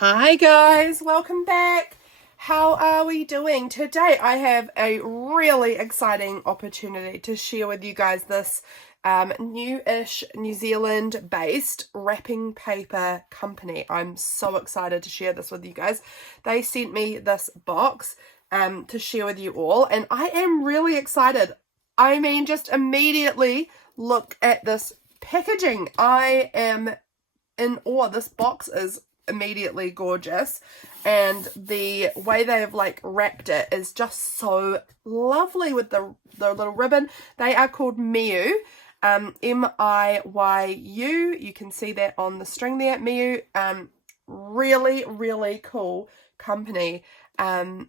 Hi guys, welcome back. How are we doing? Today I have a really exciting opportunity to share with you guys this new-ish New Zealand based wrapping paper company. I'm so excited to share this with you guys. They sent me this box to share with you all, and I am really excited. I mean, just immediately look at this packaging. I am in awe. This box is immediately gorgeous, and the way they have like wrapped it is just so lovely with the little ribbon. They are called Miyu, Miyu. You can see that on the string there, Miyu. Really cool company, and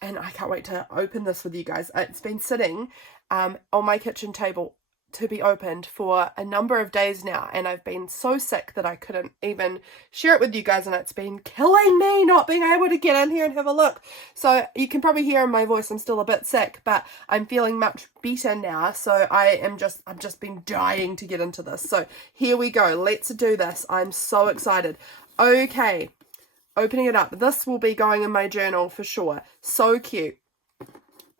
I can't wait to open this with you guys. It's been sitting on my kitchen table to be opened for a number of days now, and I've been so sick that I couldn't even share it with you guys, and it's been killing me not being able to get in here and have a look. So you can probably hear in my voice I'm still a bit sick, but I'm feeling much better now. So I've just been dying to get into this. So here we go, let's do this. I'm so excited. Okay, opening it up. This will be going in my journal for sure. So cute.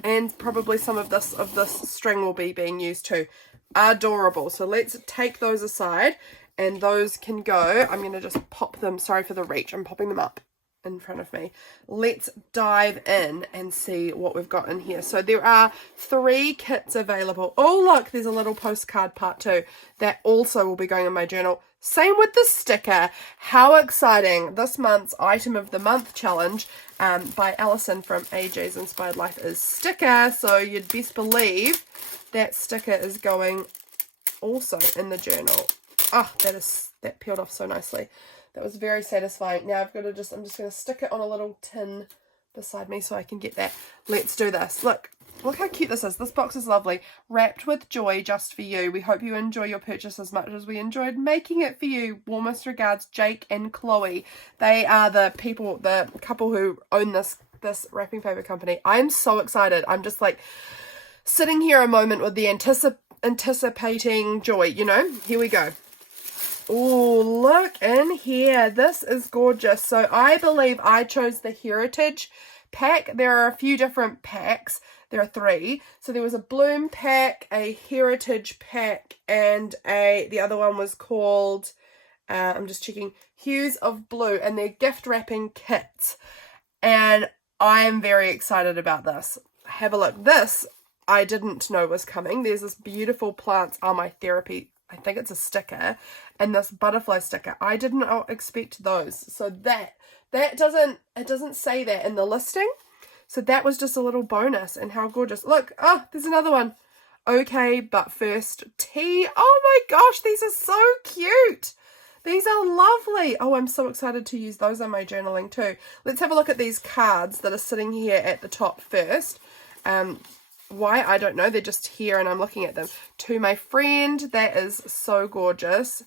And probably some of this string will be being used too. Adorable. So let's take those aside, and those can go. I'm going to just pop them. Sorry for the reach. I'm popping them up in front of me. Let's dive in and see what we've got in here. So there are 3 kits available. Oh, look, there's a little postcard part 2 that also will be going in my journal. Same with the sticker. How exciting. This month's item of the month challenge by Alison from AJ's Inspired Life is sticker. So you'd best believe that sticker is going also in the journal. Oh, that peeled off so nicely. That was very satisfying. Now I'm just going to stick it on a little tin beside me so I can get that. Let's do this. Look how cute this is. This box is lovely. Wrapped with joy just for you. We hope you enjoy your purchase as much as we enjoyed making it for you. Warmest regards, Jake and Chloe. They are the couple who own this wrapping paper company. I'm so excited. I'm just like sitting here a moment with the anticipating joy, you know. Here we go. Oh, look in here. This is gorgeous. So I believe I chose the Heritage pack. There are a few different packs. There are 3. So there was a Bloom pack, a Heritage pack, and the other one was called, I'm just checking, Hues of Blue, and they're gift wrapping kits. And I am very excited about this. Have a look. This I didn't know was coming. There's this beautiful Plants Are My Therapy, I think it's a sticker, and this butterfly sticker. I didn't expect those. So it doesn't say that in the listing. So that was just a little bonus, and how gorgeous. Look, oh, there's another one. Okay, but first, tea. Oh my gosh, these are so cute. These are lovely. Oh, I'm so excited to use those on my journaling too. Let's have a look at these cards that are sitting here at the top first. Why? I don't know. They're just here and I'm looking at them. To my friend. That is so gorgeous.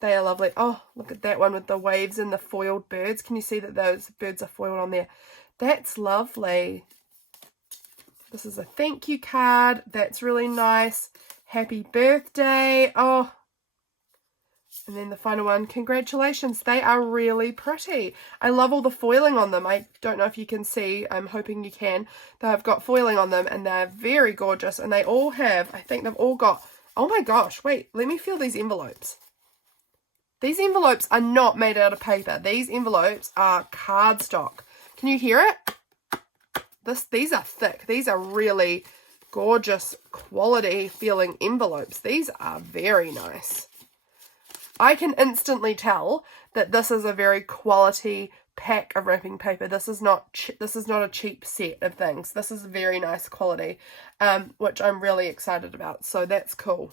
They are lovely. Oh, look at that one with the waves and the foiled birds. Can you see that those birds are foiled on there? That's lovely. This is a thank you card. That's really nice. Happy birthday. Oh. And then the final one, congratulations. They are really pretty. I love all the foiling on them. I don't know if you can see. I'm hoping you can. They've got foiling on them, and they're very gorgeous. And they all have, I think they've all got, oh my gosh, wait, let me feel these envelopes. These envelopes are not made out of paper. These envelopes are cardstock. Can you hear it? These are thick. These are really gorgeous quality feeling envelopes. These are very nice. I can instantly tell that this is a very quality pack of wrapping paper. This is not a cheap set of things. This is very nice quality, which I'm really excited about. So that's cool.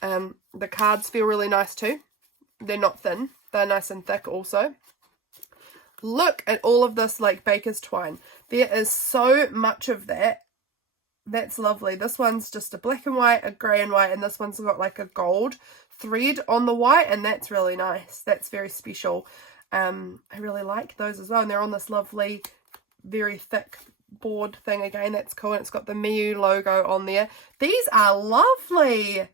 The cards feel really nice too. They're not thin. They're nice and thick also. Look at all of this like baker's twine. There is so much of that. That's lovely. This one's just a black and white, a grey and white, and this one's got like a gold thread on the white, and that's really nice. That's very special. I really like those as well, and they're on this lovely, very thick board thing again. That's cool, and it's got the Miyu logo on there. These are lovely.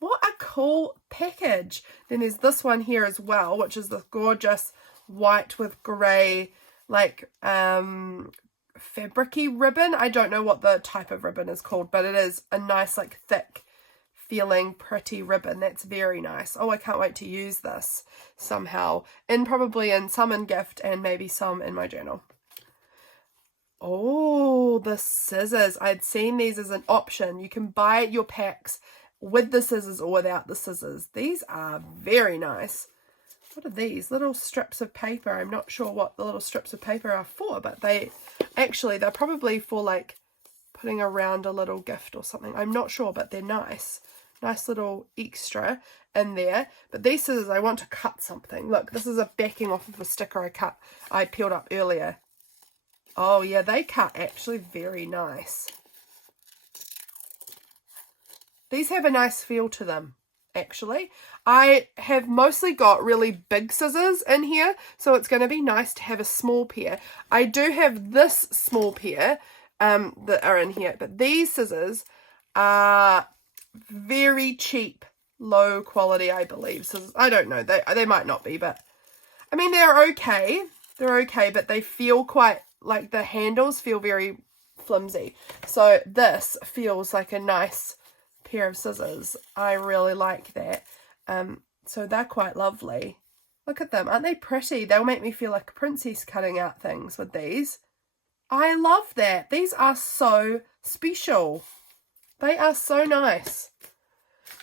What a cool package. Then there's this one here as well, which is the gorgeous white with grey, like, fabric-y ribbon. I don't know what the type of ribbon is called, but it is a nice, like, thick feeling pretty ribbon. That's very nice. Oh, I can't wait to use this somehow, and probably in some in gift and maybe some in my journal. Oh, the scissors. I'd seen these as an option. You can buy your packs with the scissors or without the scissors. These are very nice. What are these? Little strips of paper. I'm not sure what the little strips of paper are for, but they're probably for like putting around a little gift or something. I'm not sure, but they're nice. Nice little extra in there. But these scissors, I want to cut something. Look, this is a backing off of a sticker I peeled up earlier. Oh yeah, they cut actually very nice. These have a nice feel to them, actually. I have mostly got really big scissors in here, so it's going to be nice to have a small pair. I do have this small pair that are in here, but these scissors are very cheap, low quality, I believe. Scissors. I don't know, they might not be, but I mean, they're okay. They're okay, but they feel quite, like the handles feel very flimsy. So this feels like a nice pair of scissors. I really like that. So they're quite lovely. Look at them. Aren't they pretty? They'll make me feel like a princess cutting out things with these. I love that. These are so special. They are so nice.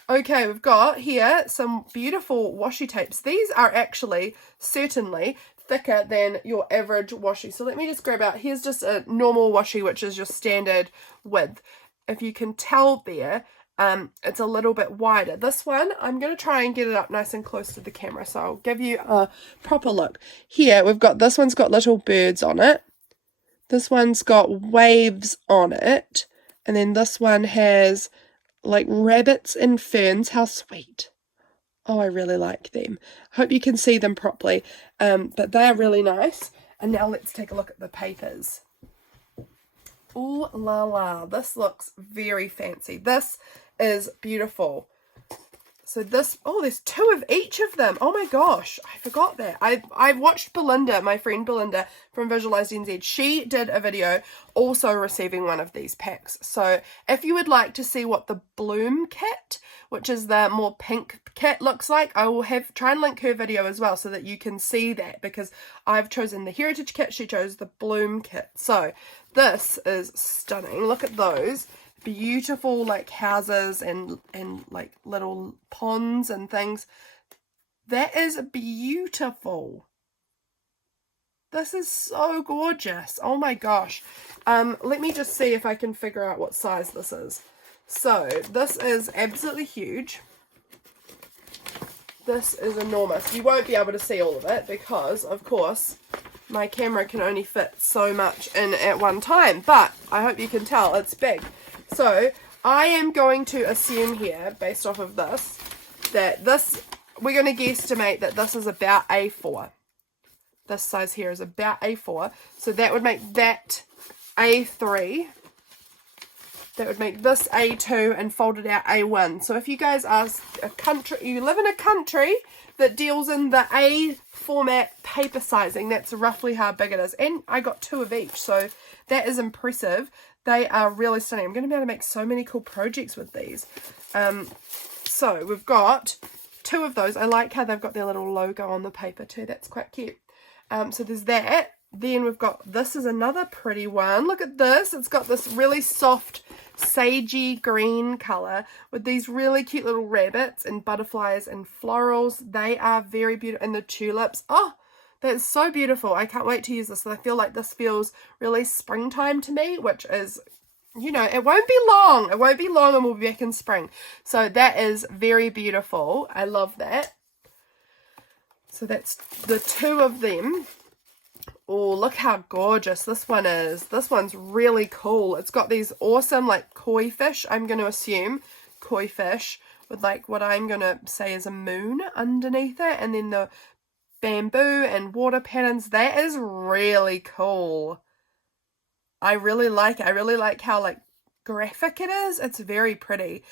Okay, we've got here some beautiful washi tapes. These are actually certainly thicker than your average washi. So let me just grab out. Here's just a normal washi, which is your standard width. If you can tell there, it's a little bit wider. This one, I'm going to try and get it up nice and close to the camera, so I'll give you a proper look. Here, we've got, this one's got little birds on it. This one's got waves on it. And then this one has like rabbits and ferns. How sweet. Oh, I really like them. I hope you can see them properly. But they are really nice. And now let's take a look at the papers. Ooh la la. This looks very fancy. This is beautiful. So this, oh, there's two of each of them. Oh my gosh, I forgot that. I watched Belinda, my friend Belinda from Visualized NZ. She did a video also receiving one of these packs. So if you would like to see what the Bloom kit, which is the more pink kit, looks like, I will try and link her video as well so that you can see that, because I've chosen the Heritage kit, she chose the Bloom kit. So this is stunning. Look at those. Beautiful like houses and like little ponds and things. That is beautiful. This is so gorgeous. Oh my gosh. Let me just see if I can figure out what size this is. So this is absolutely huge. This is enormous. You won't be able to see all of it because, of course, my camera can only fit so much in at one time, but I hope you can tell it's big. So I am going to assume here, based off of this, that this, we're going to guesstimate that this is about A4. This size here is about A4. So that would make that A3. That would make this A2 and folded out A1. So if you guys are a country, you live in a country that deals in the A format paper sizing, that's roughly how big it is. And I got two of each, so that is impressive. They are really stunning. I'm going to be able to make so many cool projects with these. So we've got two of those. I like how they've got their little logo on the paper too. That's quite cute. So there's that. Then we've got, this is another pretty one. Look at this. It's got this really soft sagey green color with these really cute little rabbits and butterflies and florals. They are very beautiful. And the tulips. Oh, that's so beautiful. I can't wait to use this. I feel like this feels really springtime to me, which is, you know, it won't be long. It won't be long and we'll be back in spring. So that is very beautiful. I love that. So that's the two of them. Oh, look how gorgeous this one is. This one's really cool. It's got these awesome, like, koi fish, I'm going to assume. Koi fish with, like, what I'm going to say is a moon underneath it. And then the bamboo and water patterns. That is really cool. I really like it. I really like how, like, graphic it is. It's very pretty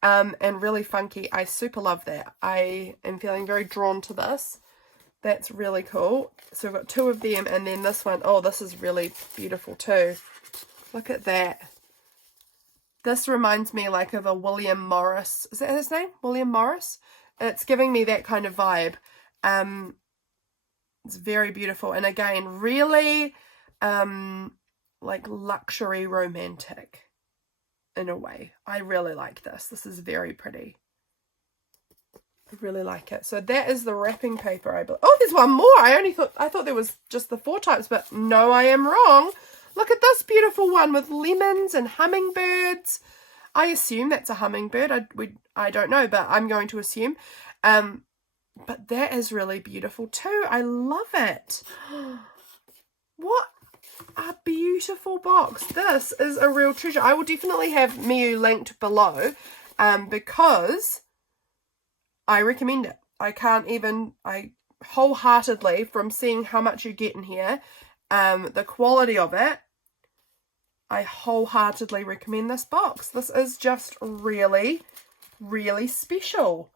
and really funky. I super love that. I am feeling very drawn to this. That's really cool. So we've got 2 of them, and then this one. Oh, this is really beautiful too. Look at that. This reminds me like of a William Morris. Is that his name? William Morris? It's giving me that kind of vibe. It's very beautiful. And again, really like luxury romantic in a way. I really like this. This is very pretty. I really like it. So that is the wrapping paper, I believe. Oh, there's one more. I thought there was just the 4 types, but no, I am wrong. Look at this beautiful one with lemons and hummingbirds. I assume that's a hummingbird. I don't know, but I'm going to assume. But that is really beautiful too. I love it. What a beautiful box. This is a real treasure. I will definitely have Miyu linked below because I recommend it. I wholeheartedly, from seeing how much you get in here, the quality of it, I wholeheartedly recommend this box. This is just really, really special.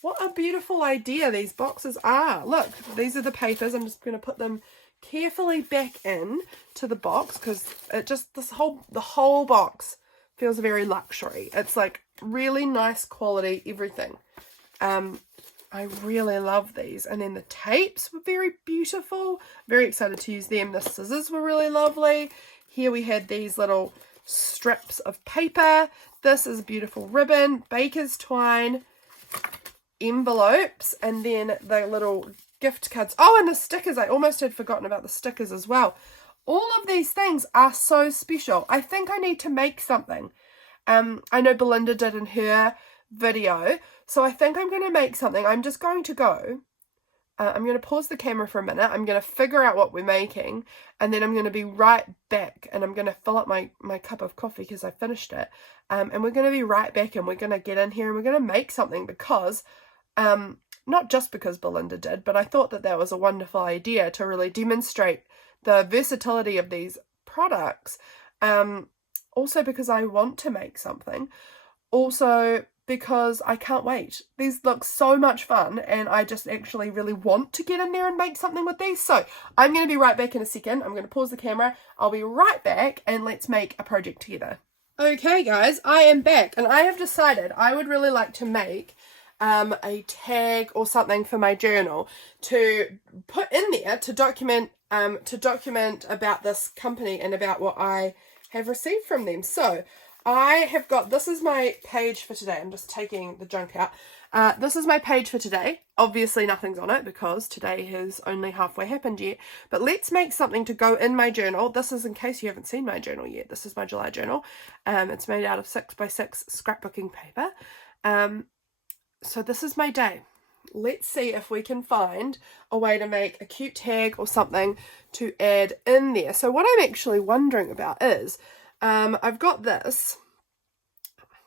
What a beautiful idea these boxes are. Look, these are the papers. I'm just going to put them carefully back in to the box because it just, the whole box feels very luxury. It's like really nice quality, everything. I really love these. And then the tapes were very beautiful. Very excited to use them. The scissors were really lovely. Here we had these little strips of paper. This is beautiful ribbon, baker's twine, envelopes, and then the little gift cards. Oh, and the stickers. I almost had forgotten about the stickers as well. All of these things are so special. I think I need to make something. I know Belinda did in her video, so I think I'm going to make something. I'm just going to go. I'm going to pause the camera for a minute. I'm going to figure out what we're making, and then I'm going to be right back, and I'm going to fill up my cup of coffee because I finished it. And we're going to be right back, and we're going to get in here, and we're going to make something because, not just because Belinda did, but I thought that was a wonderful idea to really demonstrate the versatility of these products. Also because I want to make something. Also because I can't wait. These look so much fun, and I just actually really want to get in there and make something with these. So I'm going to be right back in a second. I'm going to pause the camera. I'll be right back, and let's make a project together. Okay guys, I am back, and I have decided I would really like to make a tag or something for my journal to put in there to document about this company and about what I have received from them. So I have got, this is my page for today. I'm just taking the junk out. This is my page for today. Obviously nothing's on it because today has only halfway happened yet. But let's make something to go in my journal. This is in case you haven't seen my journal yet. This is my July journal. It's made out of 6x6 scrapbooking paper. So this is my day. Let's see if we can find a way to make a cute tag or something to add in there. So what I'm actually wondering about is, I've got this.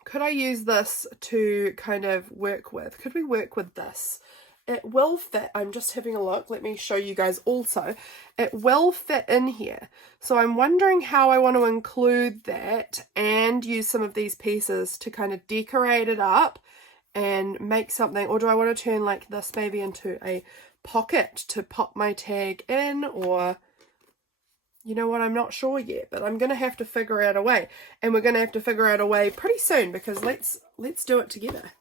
Could I use this to kind of work with? Could we work with this? It will fit. I'm just having a look. Let me show you guys also. It will fit in here. So I'm wondering how I want to include that and use some of these pieces to kind of decorate it up and make something. Or do I want to turn like this maybe into a pocket to pop my tag in, or... You know what, I'm not sure yet, but I'm going to have to figure out a way. And we're going to have to figure out a way pretty soon because let's do it together.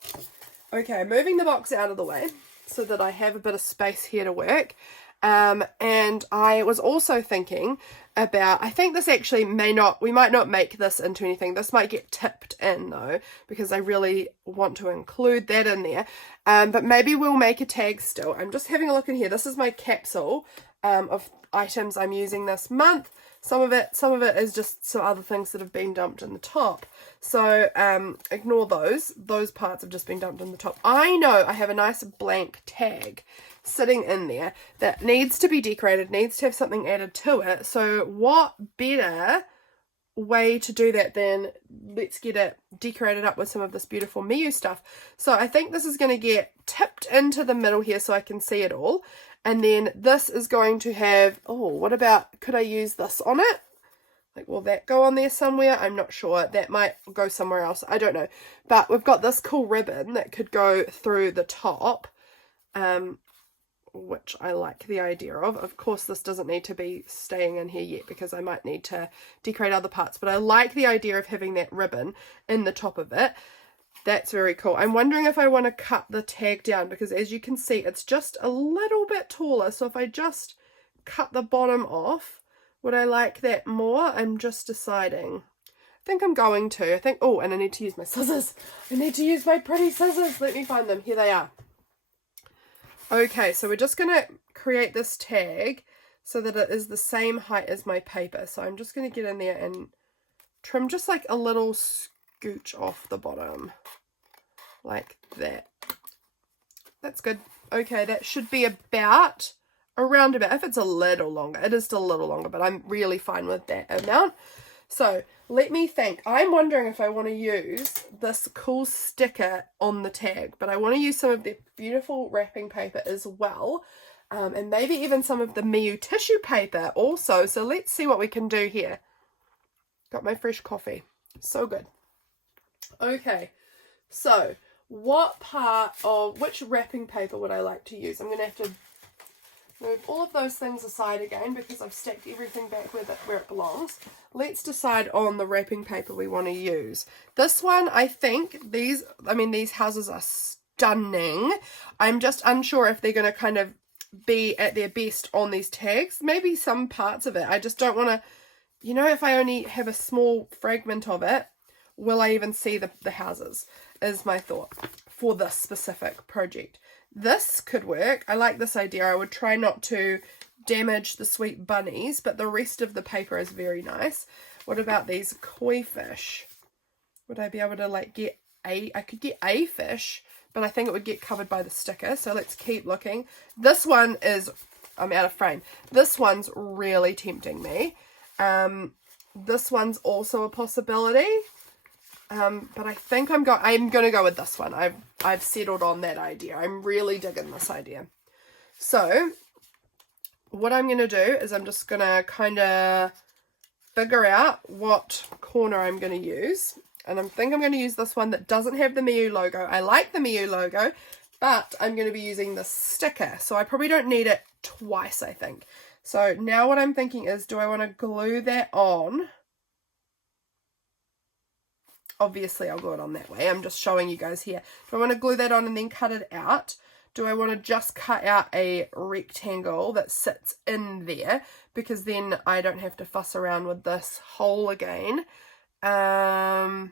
Okay, moving the box out of the way so that I have a bit of space here to work. And I was also thinking about, I think this actually we might not make this into anything. This might get tipped in though, because I really want to include that in there. But maybe we'll make a tag still. I'm just having a look in here. This is my capsule of items I'm using this month. Some of it is just some other things that have been dumped in the top. So ignore those. Those parts have just been dumped in the top. I know I have a nice blank tag sitting in there that needs to be decorated, needs to have something added to it. So what better way to do that than let's get it decorated up with some of this beautiful Miyu stuff. So I think this is going to get tipped into the middle here so I can see it all. And then this is going to have, oh, what about, could I use this on it? Like, will that go on there somewhere? I'm not sure. That might go somewhere else. I don't know. But we've got this cool ribbon that could go through the top. which I like the idea of. Of course, this doesn't need to be staying in here yet because I might need to decorate other parts, but I like the idea of having that ribbon in the top of it. That's very cool. I'm wondering if I want to cut the tag down because as you can see, it's just a little bit taller. So if I just cut the bottom off, would I like that more? I'm just deciding. I think I'm going to. I think, oh, and I need to use my scissors. I need to use my pretty scissors. Let me find them. Here they are. Okay, so we're just going to create this tag so that it is the same height as my paper. So I'm just going to get in there and trim just like a little scooch off the bottom. Like that. That's good. Okay, that should be about around about, if it's a little longer, it is still a little longer, but I'm really fine with that amount. So let me think. I'm wondering if I want to use this cool sticker on the tag, but I want to use some of the beautiful wrapping paper as well, and maybe even some of the Miyu tissue paper also. So let's see what we can do here. Got my fresh coffee. So good. Okay, so what part of which wrapping paper would I like to use? I'm going to have to move all of those things aside again because I've stacked everything back where it belongs. Let's decide on the wrapping paper we want to use. This one, I think, these houses are stunning. I'm just unsure if they're going to kind of be at their best on these tags. Maybe some parts of it. I just don't want to, you know, if I only have a small fragment of it, will I even see the houses, is my thought for this specific project. This could work. I like this idea. I would try not to damage the sweet bunnies, but the rest of the paper is very nice. What about these koi fish? Would I be able to like get I could get a fish, but I think it would get covered by the sticker. So let's keep looking. This one is, I'm out of frame. This one's really tempting me. This one's also a possibility. But I think I'm going to go with this one. I've settled on that idea. I'm really digging this idea. So what I'm going to do is I'm just going to kind of figure out what corner I'm going to use. And I think I'm going to use this one that doesn't have the Miyu logo. I like the Miyu logo, but I'm going to be using the sticker. So I probably don't need it twice, I think. So now what I'm thinking is, do I want to glue that on? Obviously, I'll glue it on that way. I'm just showing you guys here. Do I want to glue that on and then cut it out? Do I want to just cut out a rectangle that sits in there? Because then I don't have to fuss around with this hole again. I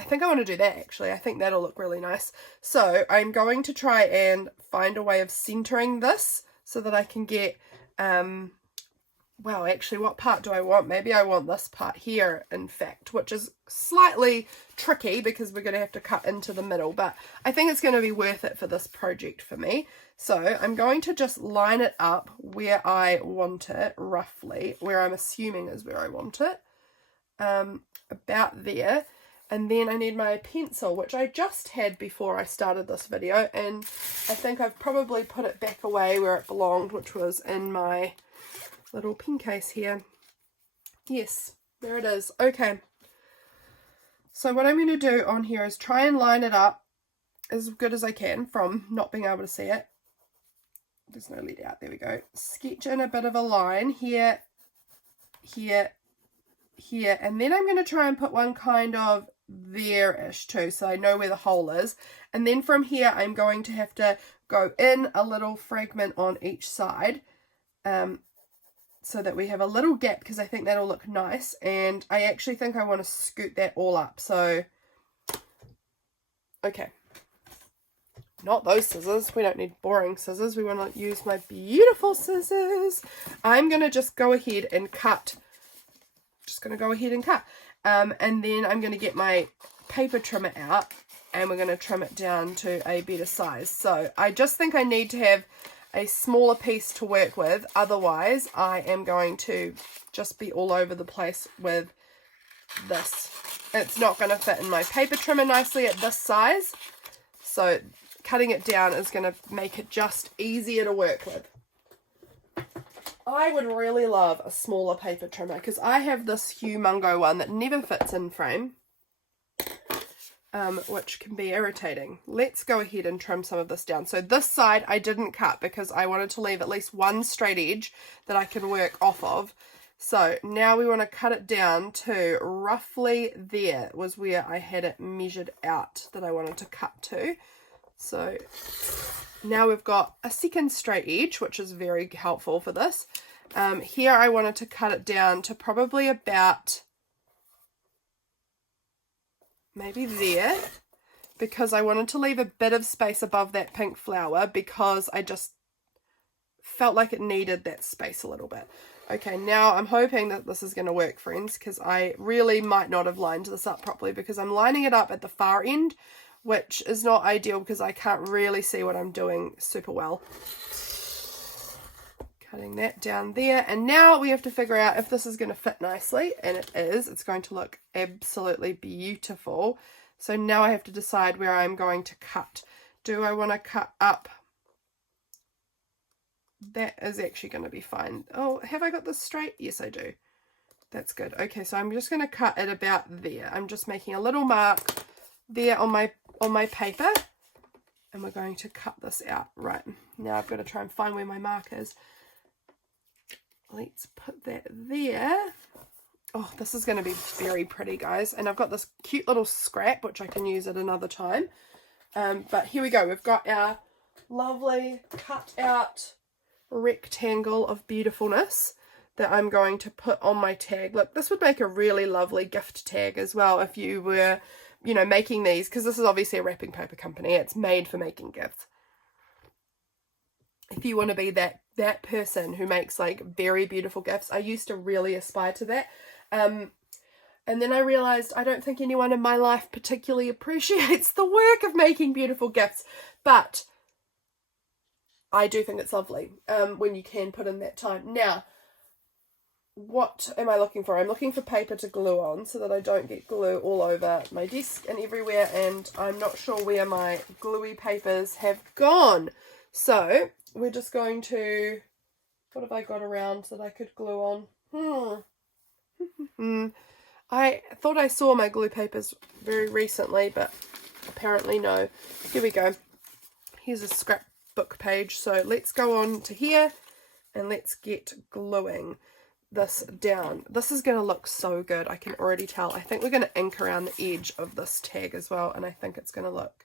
think I want to do that, actually. I think that'll look really nice. So I'm going to try and find a way of centering this so that I can get... well, actually, what part do I want? Maybe I want this part here, in fact, which is slightly tricky because we're going to have to cut into the middle, but I think it's going to be worth it for this project for me. So I'm going to just line it up where I want it, roughly, where I'm assuming is where I want it, about there. And then I need my pencil, which I just had before I started this video, and I think I've probably put it back away where it belonged, which was in my little pen case here. Yes, there it is. Okay, so what I'm going to do on here is try and line it up as good as I can from not being able to see it. There's no lead out. There we go. Sketch in a bit of a line here, here, here, and then I'm going to try and put one kind of there-ish too, so I know where the hole is. And then from here I'm going to have to go in a little fragment on each side, so that we have a little gap, because I think that'll look nice, and I actually think I want to scoot that all up. So okay, not those scissors, we don't need boring scissors, we want to use my beautiful scissors. I'm going to just go ahead and cut, and then I'm going to get my paper trimmer out and we're going to trim it down to a better size. So I just think I need to have a smaller piece to work with, otherwise I am going to just be all over the place with this. It's not going to fit in my paper trimmer nicely at this size, so cutting it down is going to make it just easier to work with. I would really love a smaller paper trimmer because I have this humongo one that never fits in frame. which can be irritating. Let's go ahead and trim some of this down. So this side I didn't cut because I wanted to leave at least one straight edge that I can work off of. So now we want to cut it down to roughly there was where I had it measured out that I wanted to cut to. So now we've got a second straight edge, which is very helpful for this. Here I wanted to cut it down to probably about maybe there, because I wanted to leave a bit of space above that pink flower because I just felt like it needed that space a little bit. Okay, now I'm hoping that this is going to work, friends, because I really might not have lined this up properly because I'm lining it up at the far end, which is not ideal because I can't really see what I'm doing super well. Cutting that down there, and now we have to figure out if this is going to fit nicely, and it is. It's going to look absolutely beautiful. So now I have to decide where I'm going to cut. Do I want to cut up? That is actually going to be fine. Oh, have I got this straight? Yes, I do. That's good. Okay, so I'm just going to cut it about there. I'm just making a little mark there on my paper, and we're going to cut this out. Right, now I've got to try and find where my mark is. Let's put that there. Oh, this is going to be very pretty, guys. And I've got this cute little scrap, which I can use at another time. But here we go. We've got our lovely cut out rectangle of beautifulness that I'm going to put on my tag. Look, this would make a really lovely gift tag as well if you were, you know, making these, because this is obviously a wrapping paper company. It's made for making gifts. If you want to be that person who makes like very beautiful gifts, I used to really aspire to that. And then I realized I don't think anyone in my life particularly appreciates the work of making beautiful gifts, but I do think it's lovely when you can put in that time. Now, what am I looking for? I'm looking for paper to glue on so that I don't get glue all over my desk and everywhere, and I'm not sure where my gluey papers have gone. So we're just going to, what have I got around that I could glue on? I thought I saw my glue papers very recently, but apparently no. Here we go. Here's a scrapbook page. So let's go on to here and let's get gluing this down. This is going to look so good. I can already tell. I think we're going to ink around the edge of this tag as well, and I think it's going to look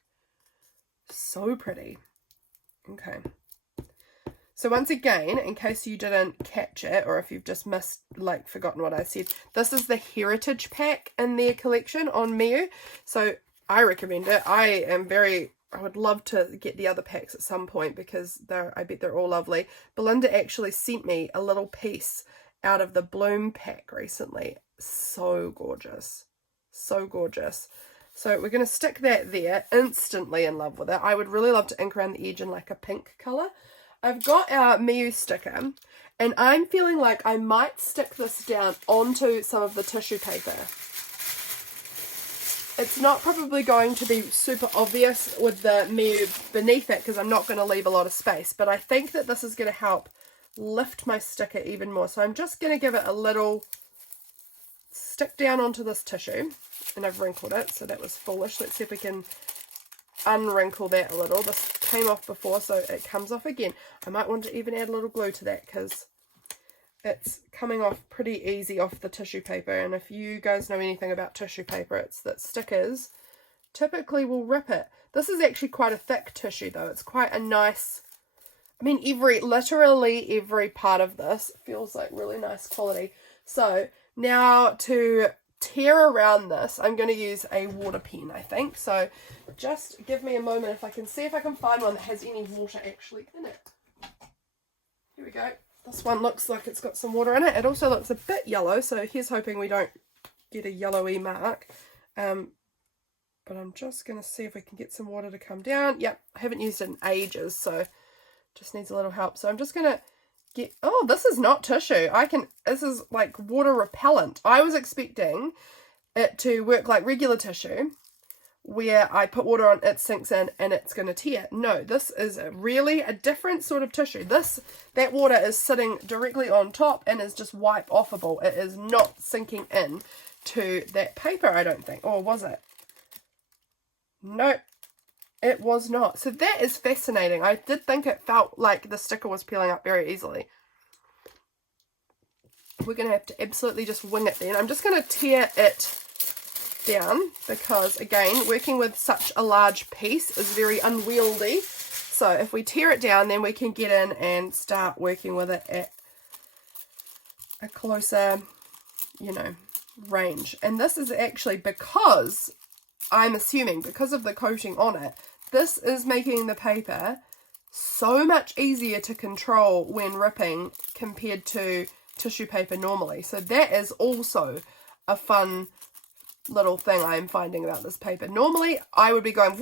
so pretty. Okay. So once again, in case you didn't catch it, or if you've just forgotten what I said, this is the Heritage Pack in their collection on Miyu. So I recommend it. I would love to get the other packs at some point because I bet they're all lovely. Belinda actually sent me a little piece out of the Bloom pack recently. So gorgeous. So gorgeous. So we're going to stick that there, instantly in love with it. I would really love to ink around the edge in like a pink colour. I've got our Miyu sticker, and I'm feeling like I might stick this down onto some of the tissue paper. It's not probably going to be super obvious with the Miyu beneath it because I'm not going to leave a lot of space, but I think that this is going to help lift my sticker even more. So I'm just going to give it a little stick down onto this tissue, and I've wrinkled it, so that was foolish. Let's see if we can unwrinkle that a little. This came off before, so it comes off again. I might want to even add a little glue to that because it's coming off pretty easy off the tissue paper, and if you guys know anything about tissue paper, it's that stickers typically will rip it. This is actually quite a thick tissue though. It's quite a nice, I mean, literally every part of this feels like really nice quality. So now to tear around this, I'm going to use a water pen, I think. So just give me a moment if I can see if I can find one that has any water actually in it. Here we go. This one looks like it's got some water in it. It also looks a bit yellow, so here's hoping we don't get a yellowy mark. But I'm just going to see if I can get some water to come down. Yep, I haven't used it in ages, so just needs a little help. So I'm just going to get, oh, this is not tissue. This is like water repellent. I was expecting it to work like regular tissue where I put water on, it sinks in and it's going to tear. No, this is really a different sort of tissue. That water is sitting directly on top and is just wipe offable. It is not sinking in to that paper, I don't think. Or was it? Nope, it was not. So that is fascinating. I did think it felt like the sticker was peeling up very easily. We're going to have to absolutely just wing it then. I'm just going to tear it down because, again, working with such a large piece is very unwieldy. So if we tear it down, then we can get in and start working with it at a closer, you know, range. And this is actually because, I'm assuming, because of the coating on it, this is making the paper so much easier to control when ripping compared to tissue paper normally. So that is also a fun little thing I'm finding about this paper. Normally I would be going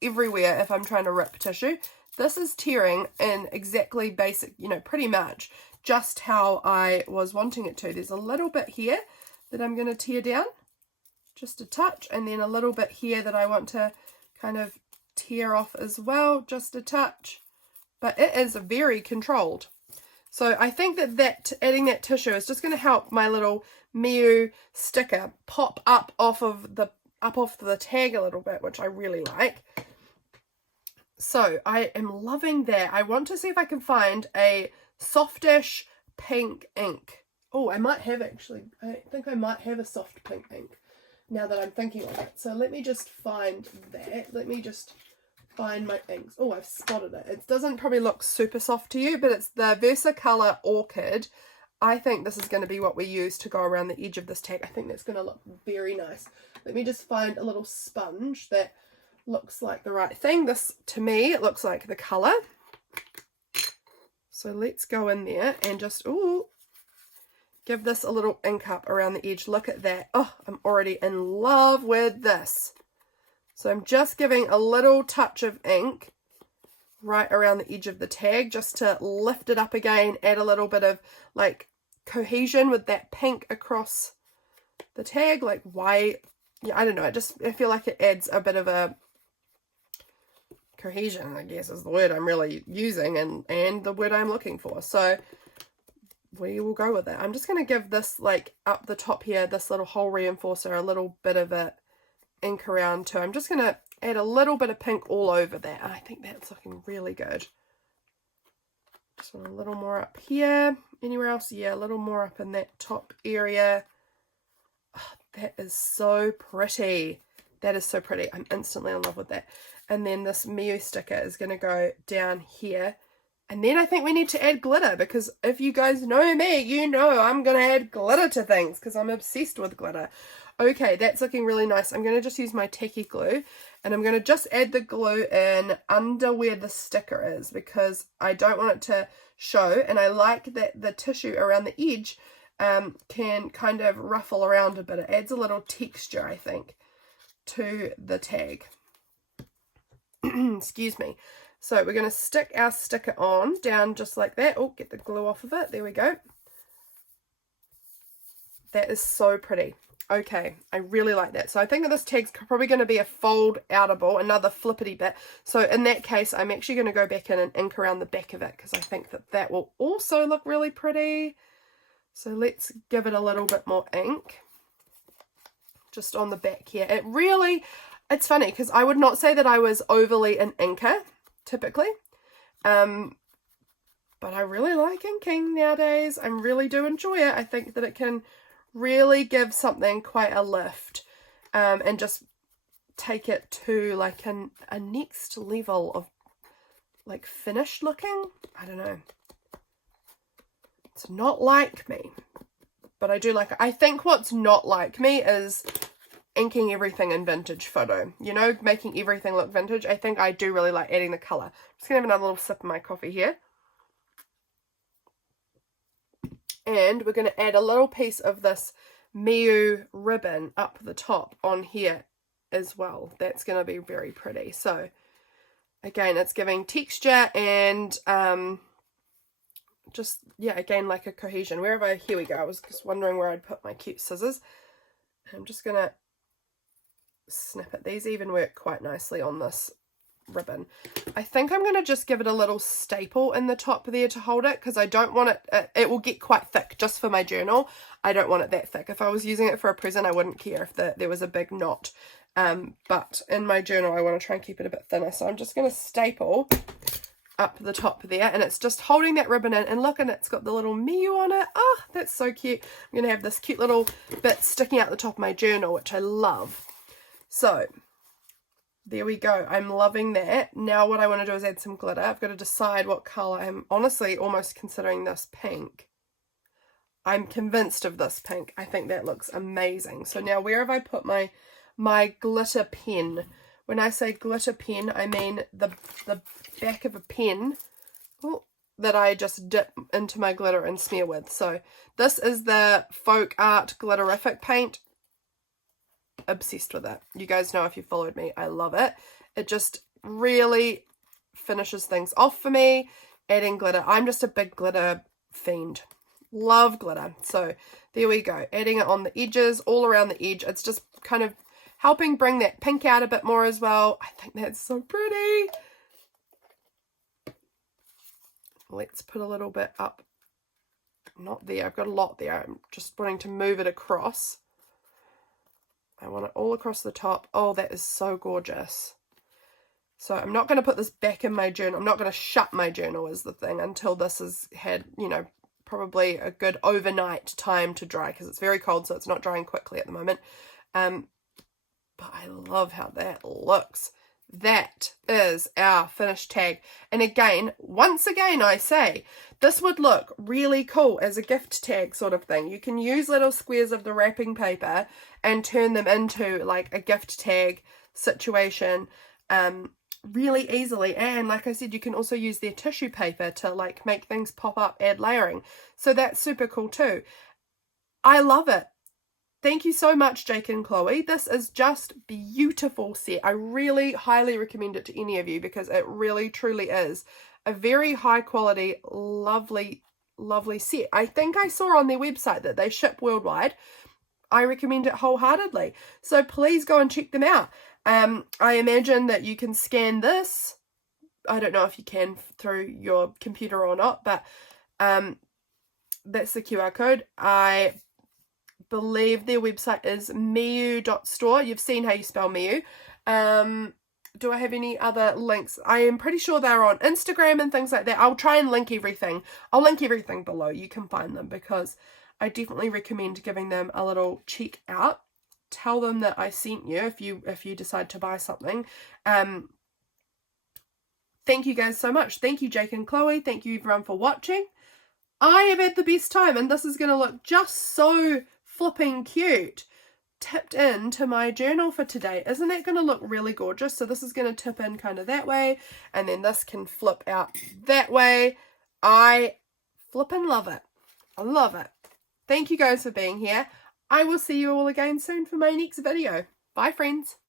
everywhere if I'm trying to rip tissue. This is tearing in exactly basic, you know, pretty much just how I was wanting it to. There's a little bit here that I'm going to tear down, just a touch, and then a little bit here that I want to kind of tear off as well, just a touch, but it is very controlled. So I think that adding that tissue is just going to help my little Miyu sticker pop up off of the tag a little bit, which I really like. So I am loving that. I want to see if I can find a softish pink ink. Oh, I might have actually. I think I might have a soft pink ink now that I'm thinking of it. So let me just find that. Let me just find my inks. Oh, I've spotted it. It doesn't probably look super soft to you, but it's the Versacolor Orchid. I think this is going to be what we use to go around the edge of this tag. I think that's going to look very nice. Let me just find a little sponge that looks like the right thing. This, to me, it looks like the colour. So let's go in there and just, ooh, give this a little ink up around the edge. Look at that. Oh, I'm already in love with this. So I'm just giving a little touch of ink right around the edge of the tag just to lift it up again, add a little bit of like cohesion with that pink across the tag. Like why, yeah, I don't know, I feel like it adds a bit of a cohesion, I guess is the word I'm really using and the word I'm looking for. So we will go with it. I'm just going to give this, like up the top here, this little hole reinforcer, a little bit of a ink around too. I'm just going to add a little bit of pink all over that. I think that's looking really good. Just want a little more up here. Anywhere else? Yeah, a little more up in that top area. Oh, that is so pretty. That is so pretty. I'm instantly in love with that. And then this Miyu sticker is going to go down here. And then I think we need to add glitter, because if you guys know me, you know I'm going to add glitter to things because I'm obsessed with glitter. Okay, that's looking really nice. I'm going to just use my tacky glue and I'm going to just add the glue in under where the sticker is because I don't want it to show, and I like that the tissue around the edge can kind of ruffle around a bit. It adds a little texture, I think, to the tag. Excuse me. So we're going to stick our sticker on down just like that. Oh, get the glue off of it. There we go. That is so pretty. Okay, I really like that. So I think that this tag's probably going to be a fold outable, another flippity bit. So in that case, I'm actually going to go back in and ink around the back of it because I think that that will also look really pretty. So let's give it a little bit more ink just on the back here. It's funny because I would not say that I was overly an inker typically, but I really like inking nowadays. I really do enjoy it. I think that it can really give something quite a lift, and just take it to like a next level of like finished looking. I don't know. It's not like me, but I do like it. I think what's not like me is inking everything in vintage photo, you know, making everything look vintage. I think I do really like adding the colour. I'm just going to have another little sip of my coffee here. And we're going to add a little piece of this Miyu ribbon up the top on here as well. That's going to be very pretty. So again, it's giving texture and just, yeah, again, like a cohesion. Here we go. I was just wondering where I'd put my cute scissors. I'm just going to snip it. These even work quite nicely on this ribbon. I think I'm going to just give it a little staple in the top there to hold it because I don't want it will get quite thick just for my journal. I don't want it that thick. If I was using it for a present, I wouldn't care if there was a big knot But in my journal, I want to try and keep it a bit thinner. So I'm just going to staple up the top there, and it's just holding that ribbon in, and look, and it's got the little Miyu on it. Oh, that's so cute. I'm going to have this cute little bit sticking out the top of my journal, which I love. So there we go. I'm loving that. Now what I want to do is add some glitter. I've got to decide what color. I'm honestly almost considering this pink. I'm convinced of this pink. I think that looks amazing. So now where have I put my glitter pen? When I say glitter pen, I mean the back of a pen that I just dip into my glitter and smear with. So this is the Folk Art Glitterific paint. Obsessed with it. You guys know if you followed me, I love it. It just really finishes things off for me. Adding glitter. I'm just a big glitter fiend. Love glitter. So there we go. Adding it on the edges, all around the edge. It's just kind of helping bring that pink out a bit more as well. I think that's so pretty. Let's put a little bit up. Not there. I've got a lot there. I'm just wanting to move it across. I want it all across the top. Oh, that is so gorgeous. So I'm not going to put this back in my journal. I'm not going to shut my journal is the thing until this has had, you know, probably a good overnight time to dry, because it's very cold, so it's not drying quickly at the moment. But I love how that looks. That is our finished tag. And again, once again, I say, this would look really cool as a gift tag sort of thing. You can use little squares of the wrapping paper and turn them into like a gift tag situation really easily. And like I said, you can also use their tissue paper to like make things pop up, add layering. So that's super cool too. I love it. Thank you so much, Jake and Chloe. This is just beautiful set. I really highly recommend it to any of you because it really truly is a very high quality, lovely, lovely set. I think I saw on their website that they ship worldwide. I recommend it wholeheartedly. So please go and check them out. I imagine that you can scan this. I don't know if you can through your computer or not, but that's the QR code. I believe their website is miyu.store. You've seen how you spell Miyu. Do I have any other links? I am pretty sure they're on Instagram and things like that. I'll try and link everything. I'll link everything below. You can find them because I definitely recommend giving them a little check out. Tell them that I sent you if you decide to buy something. Thank you guys so much. Thank you, Jake and Chloe. Thank you everyone for watching. I have had the best time, and this is going to look just so flipping cute tipped into my journal for today. Isn't that going to look really gorgeous? So this is going to tip in kind of that way, and then this can flip out that way. I flipping love it. I love it. Thank you guys for being here. I will see you all again soon for my next video. Bye, friends.